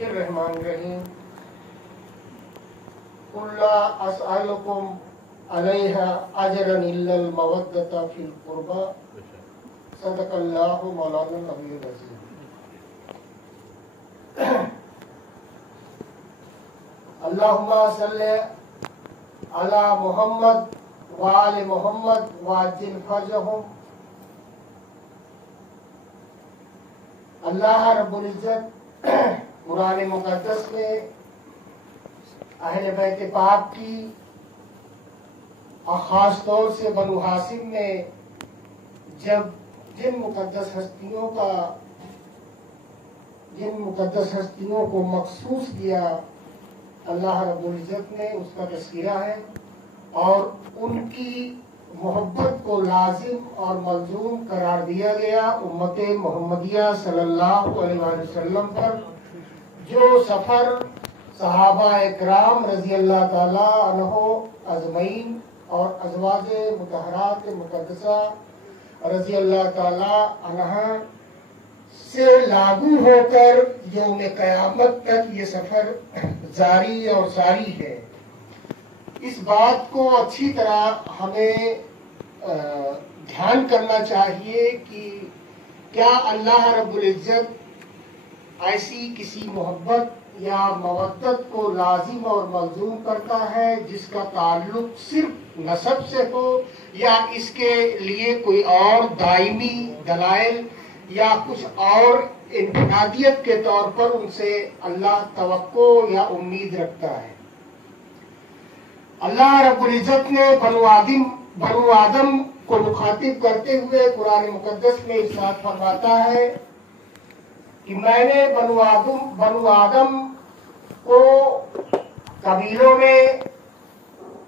پھر رحمان رحیم قل لا اسألکم علیہ اجرا الا المودۃ فی القربى صدق اللہ مولانا العلی العظیم۔ اللہم صلی علی محمد وآل محمد وعجل فرجہم۔ اللہ رب العزت قرآن مقدس میں اہل بیت پاک کی اور خاص طور سے بنو ہاشم نے جب جن مقدس ہستیوں کو مخصوص کیا، اللہ رب العزت نے اس کا تذکرہ ہے اور ان کی محبت کو لازم اور ملزوم قرار دیا گیا امت محمدیہ صلی اللہ علیہ وسلم پر، جو سفر صحابہ اکرام رضی اللہ تعالی عنہ اجمعین اور ازواج مطہرات مقدسہ رضی اللہ تعالی عنہ سے لاگو ہو کر یوم قیامت تک یہ سفر جاری اور ساری ہے۔ اس بات کو اچھی طرح ہمیں دھیان کرنا چاہیے کہ کیا اللہ رب العزت ایسی کسی محبت یا مودت کو لازم اور ملزوم کرتا ہے جس کا تعلق صرف نسب سے ہو، یا اس کے لیے کوئی اور دائمی دلائل یا کچھ اور انفرادیت کے طور پر ان سے اللہ توقع یا امید رکھتا ہے؟ اللہ رب العزت نے بنو آدم کو مخاطب کرتے ہوئے قرآن مقدس میں ارشاد فرماتا ہے کہ میں نے بنو آدم کو قبیلوں میں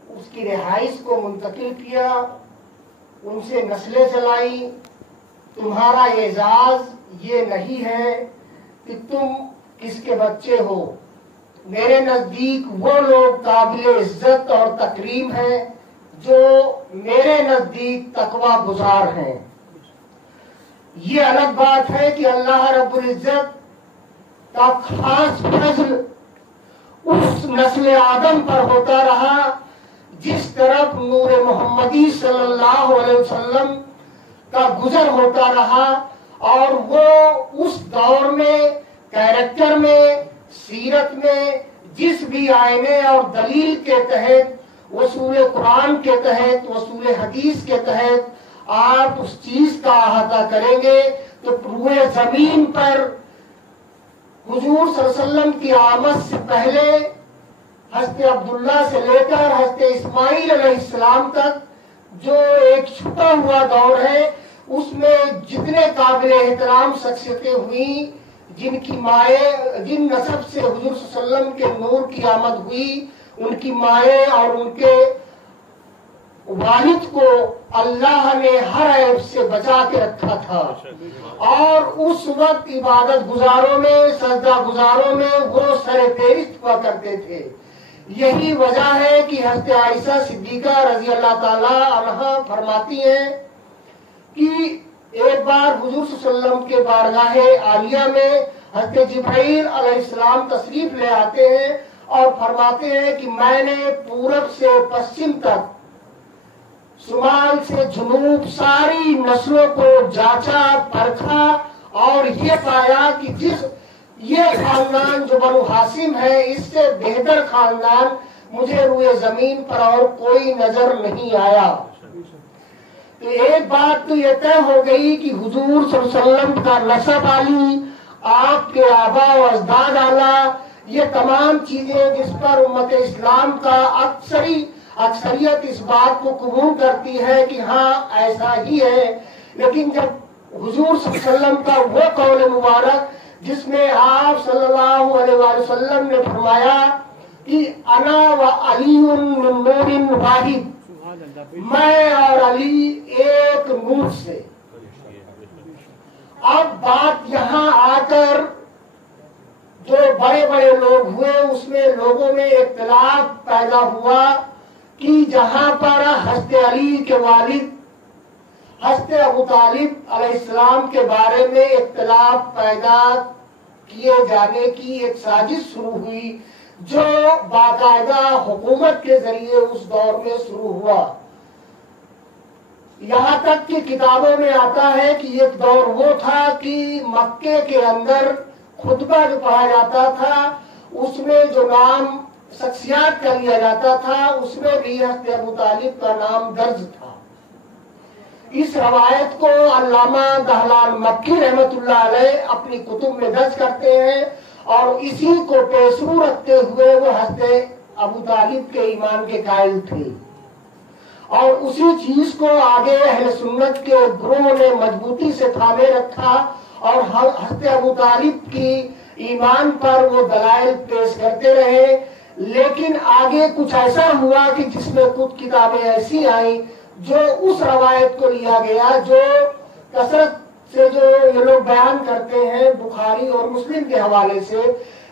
اس کی رہائش کو منتقل کیا، ان سے نسلیں چلائی۔ تمہارا اعزاز یہ نہیں ہے کہ تم کس کے بچے ہو، میرے نزدیک وہ لوگ قابل عزت اور تکریم ہیں جو میرے نزدیک تقوی گزار ہیں۔ یہ الگ بات ہے کہ اللہ رب العزت کا خاص فضل اس نسل آدم پر ہوتا رہا جس طرف نور محمدی صلی اللہ علیہ وسلم کا گزر ہوتا رہا، اور وہ اس دور میں کیریکٹر میں، سیرت میں جس بھی آئینے اور دلیل کے تحت، وصول قرآن کے تحت، وصول حدیث کے تحت آپ اس چیز کا احاطہ کریں گے تو روئے زمین پر حضور صلی اللہ علیہ وسلم کی آمد سے پہلے حضرت عبداللہ سے لے کر حضرت اسماعیل علیہ السلام تک جو ایک چھپا ہوا دور ہے، اس میں جتنے قابل احترام شخصیتیں ہوئیں، جن نسب سے حضور صلی اللہ علیہ وسلم کے نور کی آمد ہوئی، ان کی مائیں اور ان کے والد کو اللہ نے ہر عیب سے بچا کے رکھا تھا، اور اس وقت عبادت گزاروں میں، سجدہ گزاروں میں وہ سر فہرست ہوا کرتے تھے۔ یہی وجہ ہے کہ حضرت عائشہ صدیقہ رضی اللہ تعالی عنہا فرماتی ہیں کہ ایک بار حضور صلی اللہ علیہ وسلم کے بارگاہ عالیہ میں حضرت جبرائیل علیہ السلام تشریف لے آتے ہیں اور فرماتے ہیں کہ میں نے پورب سے پشچم تک، شمال سے جنوب ساری نسلوں کو جانچا پرکھا اور یہ پایا کہ یہ خاندان جو بنو ہاشم ہے، اس سے بہتر خاندان مجھے روئے زمین پر اور کوئی نظر نہیں آیا۔ تو ایک بات تو یہ طے ہو گئی کہ حضور صلی اللہ علیہ وسلم کا نسب عالی، آپ کے آبا و اجداد اعلیٰ، یہ تمام چیزیں جس پر امت اسلام کا اکثریت اس بات کو قبول کرتی ہے کہ ہاں ایسا ہی ہے، لیکن جب حضور صلی اللہ علیہ وسلم کا وہ قول مبارک جس میں آپ صلی اللہ علیہ وسلم نے فرمایا کہ انا و علی من نور واحد، میں اور علی ایک نور سے، اب بات یہاں آ کر جو بڑے بڑے لوگ ہوئے اس میں لوگوں میں اختلاف پیدا ہوا کہ جہاں پر حضرت علی کے والد حضرت ابو طالب علیہ السلام کے بارے میں اختلاف پیدا کیے جانے کی ایک سازش شروع ہوئی جو باقاعدہ حکومت کے ذریعے اس دور میں شروع ہوا. یہاں تک کہ کتابوں میں آتا ہے کہ ایک دور وہ تھا کہ مکے کے اندر خطبہ جو پڑھا جاتا تھا اس میں جو نام شخصیات کا لیا جاتا تھا اس میں بھی حضرت ابو طالب کا نام درج تھا. اس روایت کو علامہ دہلان مکی رحمت اللہ علیہ اپنی کتب میں درج کرتے ہیں اور اسی کو پیشرو رکھتے ہوئے وہ حضرت ابو طالب کے ایمان کے قائل تھے اور اسی چیز کو آگے اہل سنت کے گروہ نے مضبوطی سے تھامے رکھا اور حضرت ابو طالب کی ایمان پر وہ دلائل پیش کرتے رہے. لیکن آگے کچھ ایسا ہوا کہ جس میں کچھ کتابیں ایسی آئیں جو اس روایت کو لیا گیا جو کثرت سے جو یہ لوگ بیان کرتے ہیں بخاری اور مسلم کے حوالے سے،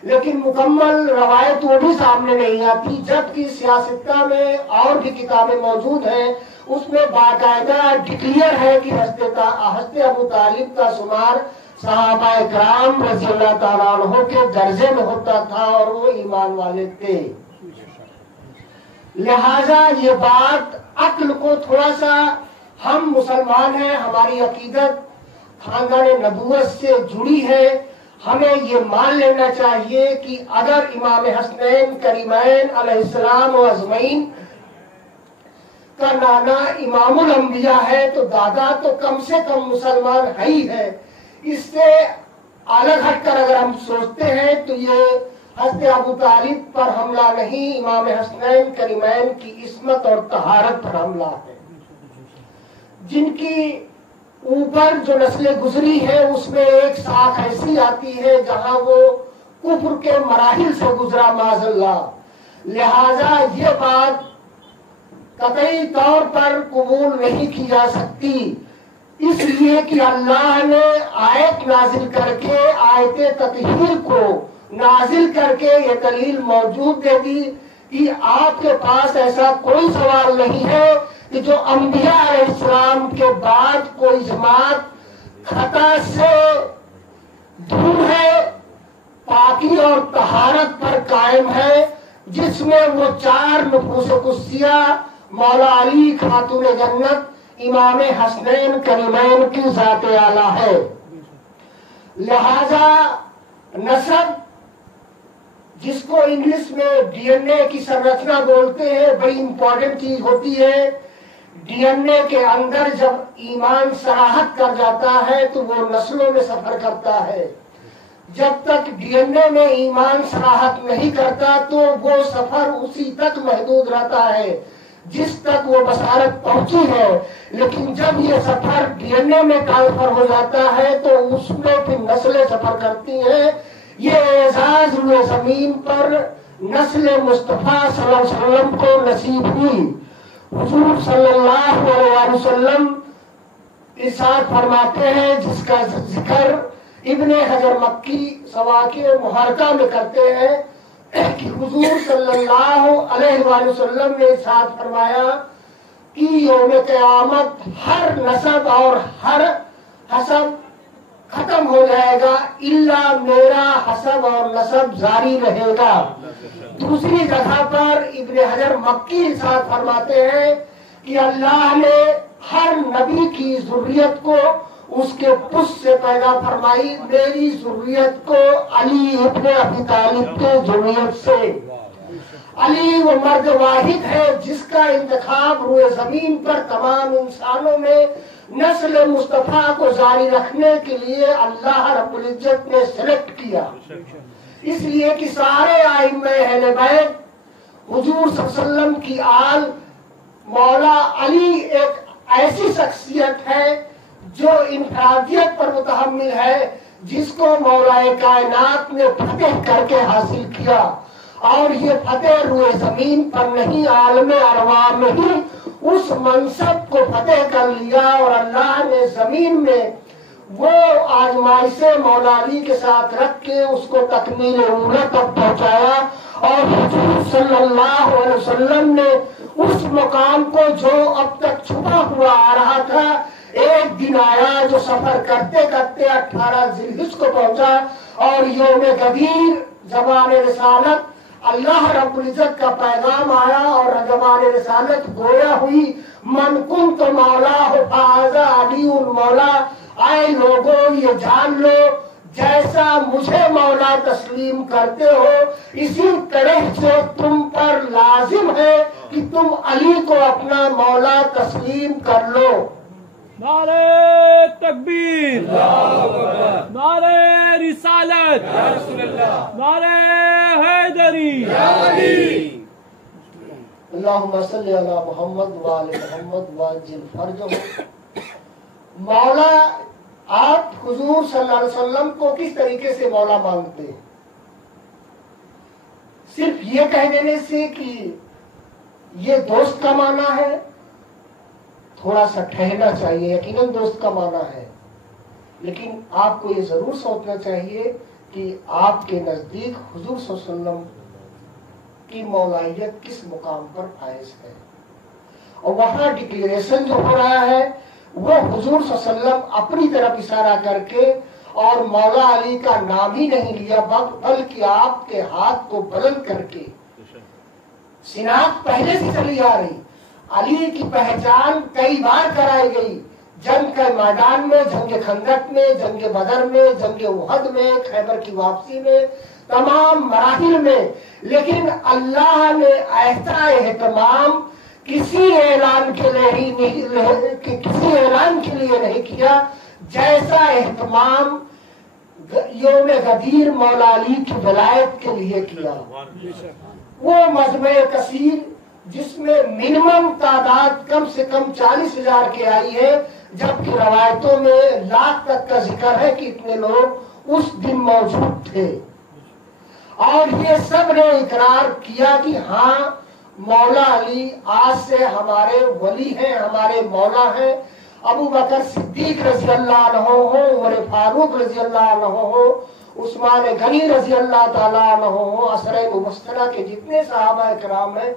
لیکن مکمل روایت وہ بھی سامنے نہیں آتی. جبکہ سیاستہ میں اور بھی کتابیں موجود ہیں اس میں باقاعدہ ڈکلیئر ہے کہ حضرت ابو طالب کا شمار صحابہ کرام رضی اللہ تعالیٰ عنہ کے درجے میں ہوتا تھا اور وہ ایمان والے تھے. لہذا یہ بات عقل کو تھوڑا سا، ہم مسلمان ہیں، ہماری عقیدت خاندان نبوت سے جڑی ہے، ہمیں یہ مان لینا چاہیے کہ اگر امام حسنین کریمین علیہ السلام و اجمعین کا نانا امام الانبیاء ہے تو دادا تو کم سے کم مسلمان ہے ہی ہے. اس سے الگ ہٹ کر اگر ہم سوچتے ہیں تو یہ حضرت ابو طالب پر حملہ نہیں، امام حسنین کریمین کی عصمت اور طہارت پر حملہ ہے. جن کی اوپر جو نسلیں گزری ہے اس میں ایک ساکھ ایسی آتی ہے جہاں وہ کفر کے مراحل سے گزرا معاذ اللہ. لہذا یہ بات قطعی طور پر قبول نہیں کی جا سکتی، اس لیے کہ اللہ نے آیت نازل کر کے آیت تطہیر کو نازل کر کے یہ دلیل موجود دے دی کہ آپ کے پاس ایسا کوئی سوال نہیں ہے کہ جو انبیاء علیہ السلام کے بعد کوئی جماعت خطا سے دور ہے، پاکی اور طہارت پر قائم ہے، جس میں وہ 4 نفوس قدسیہ مولا علی خاتون جنت امام حسنین کریمین کی ذات اعلیٰ ہے. لہذا نسب، جس کو انگلش میں ڈی این اے کی سنرچنا بولتے ہیں، بڑی امپورٹنٹ چیز ہوتی ہے. ڈی این اے کے اندر جب ایمان صراحت کر جاتا ہے تو وہ نسلوں میں سفر کرتا ہے. جب تک ڈی این اے میں ایمان صراحت نہیں کرتا تو وہ سفر اسی تک محدود رہتا ہے جس تک وہ بصارت پہنچی ہے. لیکن جب یہ سفر ڈی این اے میں ٹرانسفر ہو جاتا ہے تو اس میں پھر نسلیں سفر کرتی ہیں. یہ اعزاز روئے زمین پر نسل مصطفیٰ صلی اللہ علیہ وسلم کو نصیب ہوئی. حضور صلی اللہ علیہ وسلم ارشاد فرماتے ہیں، جس کا ذکر ابن حجر مکی سواقع محرقہ میں کرتے ہیں کہ حضور صلی اللہ علیہ وآلہ وسلم نے ارشاد فرمایا کہ یوم قیامت ہر نسب اور ہر حسب ختم ہو جائے گا الا میرا حسب اور نسب جاری رہے گا. دوسری جگہ پر ابن حجر مکی ارشاد فرماتے ہیں کہ اللہ نے ہر نبی کی ذریت کو اس کے پس سے پیدا فرمائی، میری ذریت کو علی ابن ابی طالب کے ذریت سے. علی وہ مرد واحد ہے جس کا انتخاب روئے زمین پر تمام انسانوں میں نسل مصطفیٰ کو جاری رکھنے کے لیے اللہ رب العزت نے سلیکٹ کیا. اس لیے کہ سارے ائمہ اہل بیت حضور صلی اللہ علیہ وسلم کی آل، مولا علی ایک ایسی شخصیت ہے جو انفرادیت پر متحمل ہے، جس کو مولا کائنات نے فتح کر کے حاصل کیا. اور یہ فتح روئے زمین پر نہیں، عالم ارواح میں ہی اس منصب کو فتح کر لیا اور اللہ نے زمین میں وہ آزمائشیں مولا علی کے ساتھ رکھ کے اس کو تکمیل عمرہ تک پہنچایا. اور حضور صلی اللہ علیہ وسلم نے اس مقام کو جو اب تک چھپا ہوا آ رہا تھا ایک دن آیا جو سفر کرتے کرتے 18 ذوالحجہ کو پہنچا اور یوم غدیر زمان رسالت اللہ رب العزت کا پیغام آیا اور زمان رسالت گویا ہوئی من کنت مولا فہذا علی المولا. اے لوگوں یہ جان لو جیسا مجھے مولا تسلیم کرتے ہو اسی طرح سے تم پر لازم ہے کہ تم علی کو اپنا مولا تسلیم کر لو. نعرہ تکبیر، نعرہ رسالت، نعرہ حیدری. اللہم صلی علی محمد وآل محمد وعجل فرجہ. مولا آپ حضور صلی اللہ علیہ وسلم کو کس طریقے سے مولا مانگتے ہیں؟ صرف یہ کہہ دینے سے کہ یہ دوست کا معنی ہے، تھوڑا سا ٹھہرنا چاہیے. یقیناً دوست کا معنی ہے، لیکن آپ کو یہ ضرور سوچنا چاہیے کہ آپ کے نزدیک حضور صلی اللہ علیہ وسلم کی مولائیت کس مقام پر فائز ہے. اور وہاں ڈکلیریشن جو ہو رہا ہے وہ حضور صلی اللہ علیہ وسلم اپنی طرف اشارہ کر کے اور مولا علی کا نام ہی نہیں لیا بلکہ آپ کے ہاتھ کو بلند کر کے شناخت پہلے سے چلی آ رہی. علی کی پہچان کئی بار کرائی گئی، جنگ کے میدان میں، جنگ خندق میں، جنگ بدر میں، جنگ احد میں، خیبر کی واپسی میں، تمام مراحل میں، لیکن اللہ نے ایسا اہتمام کسی اعلان کے لیے نہیں کیا جیسا اہتمام یوم غدیر مولا علی کی ولایت کے لیے کیا. وہ مجمع کثیر جس میں منیمم تعداد کم سے کم 40,000 کی آئی ہے، جبکہ روایتوں میں لاکھ تک کا ذکر ہے کہ اتنے لوگ اس دن موجود تھے. اور یہ سب نے اقرار کیا کہ ہاں مولا علی آج سے ہمارے ولی ہیں، ہمارے مولا ہیں. ابو بکر صدیق رضی اللہ عنہ ہو، عمر فاروق رضی اللہ عنہ ہو، عثمان غنی رضی اللہ تعالیٰ عنہ ہو، عشرہ مبشرہ کے جتنے صحابہ کرام ہیں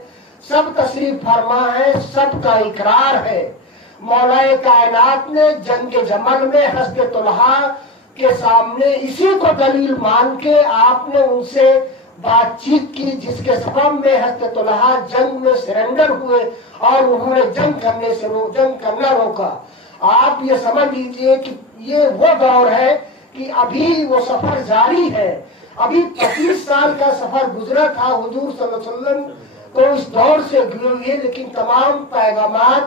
سب تشریف فرما ہے، سب کا اقرار ہے. مولا کائنات نے جنگ جمل میں حضرت طلحہ کے سامنے اسی کو دلیل مان کے آپ نے ان سے بات چیت کی، جس کے سبب میں حضرت طلحہ جنگ میں سرنڈر ہوئے اور انہوں نے جنگ کرنا روکا. آپ یہ سمجھ لیجئے کہ یہ وہ دور ہے کہ ابھی وہ سفر جاری ہے. ابھی 25 سال کا سفر گزرا تھا حضور صلی اللہ علیہ وسلم کو اس دور سے گزرے، لیکن تمام پیغامات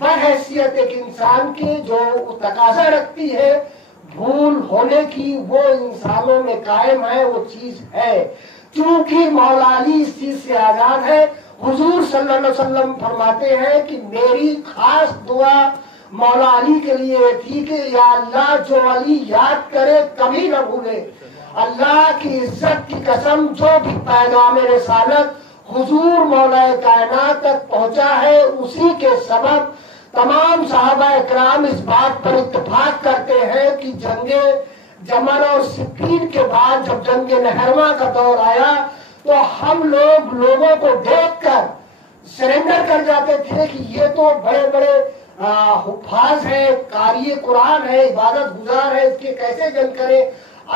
بحیثیت ایک انسان کے جو تقاضا رکھتی ہے بھول ہونے کی، وہ انسانوں میں قائم ہے، وہ چیز ہے. چونکہ مولا علی اس چیز سے آزاد ہے. حضور صلی اللہ علیہ وسلم فرماتے ہیں کہ میری خاص دعا مولا علی کے لیے تھی کہ یا اللہ جو علی یاد کرے کبھی نہ بھولے. اللہ کی عزت کی قسم جو بھی پیغام رسالت حضور مولا کائنات تک پہنچا ہے اسی کے سبب تمام صحابہ اکرام اس بات پر اتفاق کرتے ہیں کہ جنگ جمل اور صفین کے بعد جب جنگ نہرواں کا دور آیا تو ہم لوگوں کو دیکھ کر سرنڈر کر جاتے تھے کہ یہ تو بڑے بڑے حفاظ ہیں، قاری قرآن ہے، عبادت گزار ہے، اس کے کیسے جنگ کرے.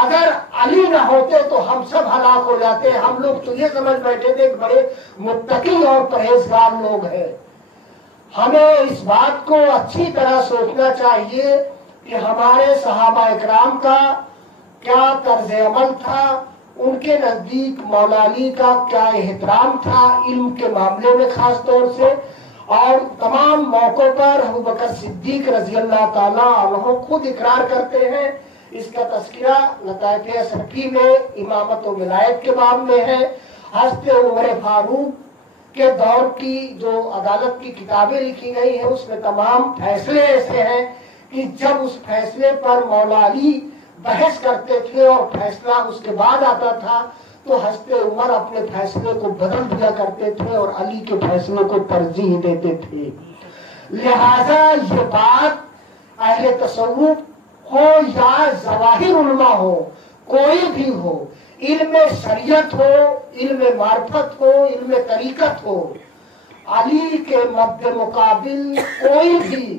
اگر علی نہ ہوتے تو ہم سب ہلاک ہو جاتے. ہم لوگ تو یہ سمجھ بیٹھے تھے کہ بڑے متقی اور پرہیزگار لوگ ہیں. ہمیں اس بات کو اچھی طرح سوچنا چاہیے کہ ہمارے صحابہ اکرام کا کیا طرز عمل تھا، ان کے نزدیک مولا علی کا کیا احترام تھا علم کے معاملے میں خاص طور سے. اور تمام موقعوں پر ابو بکر صدیق رضی اللہ تعالیٰ عنہ خود اقرار کرتے ہیں. اس کا تذکرہ لطائف اشرفی میں امامت و ولایت کے باب میں ہے. حضرت عمر فاروق کے دور کی جو عدالت کی کتابیں لکھی گئی ہیں اس میں تمام فیصلے ایسے ہیں کہ جب اس فیصلے پر مولا علی بحث کرتے تھے اور فیصلہ اس کے بعد آتا تھا تو حضرت عمر اپنے فیصلے کو بدل دیا کرتے تھے اور علی کے فیصلے کو ترجیح دیتے تھے. لہذا یہ بات اہل تصوف ہو یا ظواہر علماء ہو، کوئی بھی ہو، علم شریعت ہو، علم معرفت ہو، علم طریقت ہو، علی کے مد مقابل کوئی بھی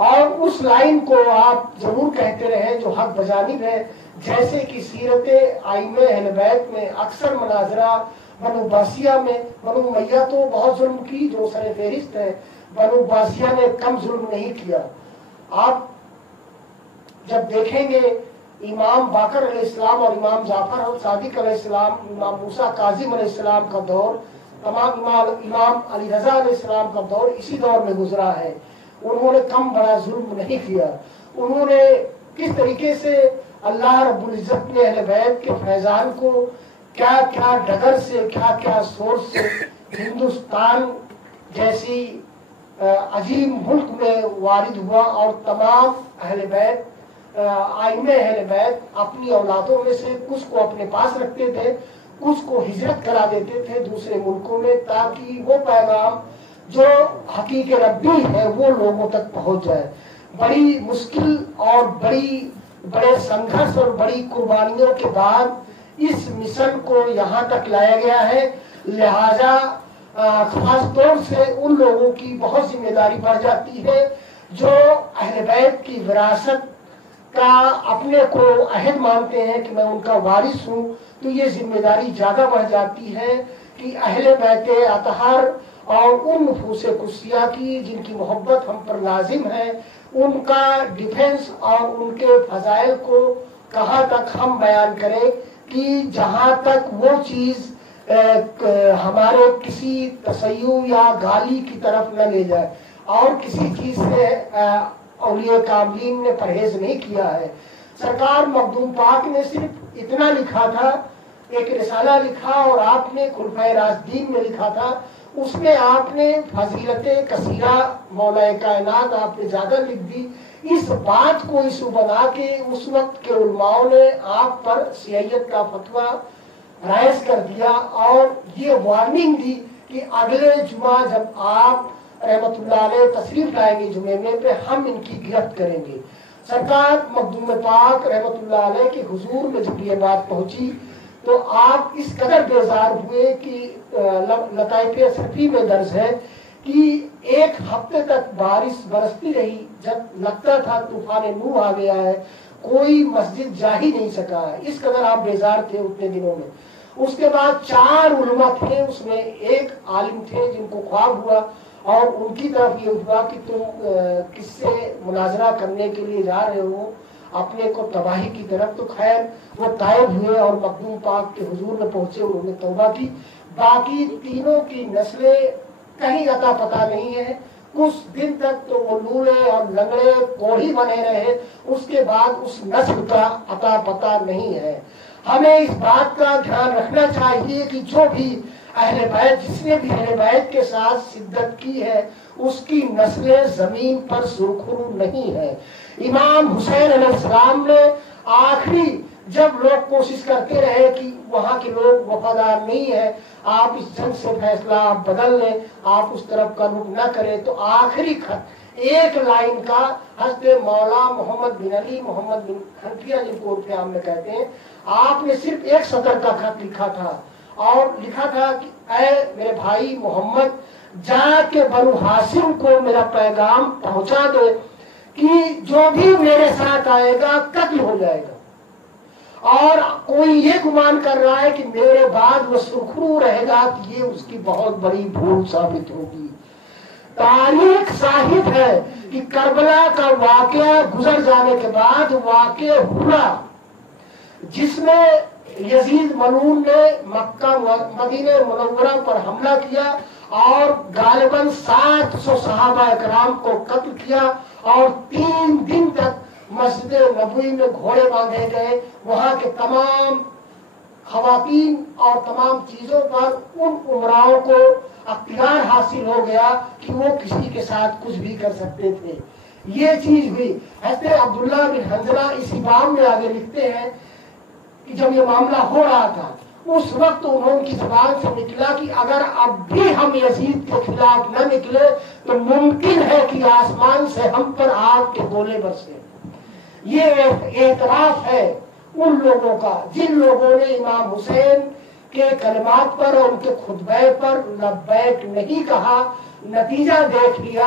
اور اس لائن کو آپ ضرور کہتے رہے جو حق بجانب ہے، جیسے کہ سیرت ائمہ اہل بیت میں اکثر مناظرہ بنو عباسیہ میں، بنو امیہ تو بہت ظلم کی جو سر فہرست ہے، بنو عباسیہ نے کم ظلم نہیں کیا۔ آپ جب دیکھیں گے امام باقر علیہ السلام اور امام جعفر صادق علیہ السلام، امام موسیٰ کاظم علیہ السلام کا دور، تمام امام علی رضا علیہ السلام کا دور اسی دور میں گزرا ہے۔ انہوں نے کم بڑا ظلم نہیں کیا۔ انہوں نے کس طریقے سے اللہ رب العزت نے اہل بیت کے فیضان کو کیا کیا ڈگر سے، کیا کیا سورس سے ہندوستان جیسی عظیم ملک میں وارد ہوا، اور تمام اہل بیت ائمہ اہل بیت اپنی اولادوں میں سے کچھ کو اپنے پاس رکھتے تھے، کچھ کو ہجرت کرا دیتے تھے دوسرے ملکوں میں، تاکہ وہ پیغام جو حقیق ربی ہے وہ لوگوں تک پہنچ جائے۔ بڑی مشکل اور بڑے سنگھرش اور بڑی قربانیوں کے بعد اس مشن کو یہاں تک لایا گیا ہے، لہذا خاص طور سے ان لوگوں کی بہت ذمہ داری بڑھ جاتی ہے جو اہل بیت کی وراثت کا اپنے کو عہد مانتے ہیں کہ میں ان کا وارث ہوں، تو یہ ذمہ داری زیادہ بڑھ جاتی ہے کہ اہل بیت اطہار اور ان نفوس قدسیہ کی جن کی محبت ہم پر لازم ہے، ان کا ڈیفنس اور ان کے فضائل کو کہاں تک ہم بیان کریں کہ جہاں تک وہ چیز ہمارے کسی تشیع یا گالی کی طرف نہ لے جائے، اور کسی چیز سے اولیاء کاملین نے پرہیز نہیں کیا ہے۔ سرکار مخدوم پاک نے صرف اتنا لکھا تھا، ایک رسالہ لکھا، اور آپ نے خلفائے راشدین میں لکھا تھا، اس میں آپ نے فضیلت کثیرہ مولا کائنات آپ نے زیادہ لکھ دی۔ اس بات کو ایشو بنا کے اس وقت کے علماء نے آپ پر سیاحت کا فتویٰ رائز کر دیا، اور یہ وارننگ دی کہ اگلے جمعہ جب آپ رحمت اللہ علیہ تشریف لائیں گے جمعے میں پہ ہم ان کی گرفت کریں گے۔ سرکار مخدوم پاک رحمت اللہ علیہ کے حضور میں جب یہ بات پہنچی تو آپ اس قدر بیزار ہوئے کہ لطائف اشرفی میں درج ہے کہ ایک ہفتے تک بارش برستی رہی، جب لگتا تھا طوفان نوح آ گیا ہے، کوئی مسجد جا ہی نہیں سکا ہے، اس قدر آپ بیزار تھے اتنے دنوں میں۔ اس کے بعد 4 علماء تھے، اس میں ایک عالم تھے جن کو خواب ہوا، اور ان کی طرف یہ ہوا کہ تم کس سے مناظرہ کرنے کے لیے جا رہے ہو اپنے کو تباہی کی طرف، تو خیر وہ طائب ہوئے اور مخدوم پاک کے حضور میں پہنچے، انہوں نے توبہ کی۔ باقی تینوں کی نسلیں کہیں اتا پتہ نہیں ہے، کچھ دن تک تو وہ لولے اور لنگڑے کوڑھی بنے رہے، اس کے بعد اس نسل کا اتا پتہ نہیں ہے۔ ہمیں اس بات کا دھیان رکھنا چاہیے کہ جو بھی اہل بیت، جس نے بھی اہل بیت کے ساتھ شدت کی ہے، اس کی نسلیں زمین پر سرخرو نہیں ہے۔ امام حسین علیہ السلام نے آخری جب لوگ کوشش کرتے رہے کہ وہاں کے لوگ وفادار نہیں ہیں، آپ اس جنگ سے فیصلہ آپ بدل لیں، آپ اس طرف کا رخ نہ کریں، تو آخری خط ایک لائن کا حضرت مولا محمد بن علی محمد بن حنفیہ جن کو عرف عام میں کہتے ہیں، آپ نے صرف ایک سطر کا خط لکھا تھا، اور لکھا تھا کہ اے میرے بھائی محمد، جا کے بنو ہاشم کو میرا پیغام پہنچا دے کہ جو بھی میرے ساتھ آئے گا قتل ہو جائے گا، اور کوئی یہ گمان کر رہا ہے کہ میرے بعد وہ سرخرو رہے گا تو یہ اس کی بہت بڑی بھول ثابت ہوگی۔ تاریخ شاہد ہے کہ کربلا کا واقعہ گزر جانے کے بعد واقع ہوا جس میں یزید ملعون نے مکہ مدینہ منورہ پر حملہ کیا اور غالباً 700 صحابہ اکرام کو قتل کیا، اور 3 دن تک مسجد نبوی میں گھوڑے باندھے گئے، وہاں کے تمام خواتین اور تمام چیزوں پر ان عمراؤں کو اختیار حاصل ہو گیا کہ وہ کسی کے ساتھ کچھ بھی کر سکتے تھے۔ یہ چیز ہوئی۔ حضرت عبداللہ بن حنظلہ اسی باب میں آگے لکھتے ہیں کہ جب یہ معاملہ ہو رہا تھا اس وقت انہوں کی زبان سے نکلا کہ اگر اب بھی ہم یزید کے خلاف نہ نکلے تو ممکن ہے کہ آسمان سے ہم پر آگ کے گولے برسے۔ یہ اعتراف ہے ان لوگوں کا جن لوگوں نے امام حسین کے کلمات پر اور ان کے خطبے پر لبیک نہیں کہا، نتیجہ دیکھ لیا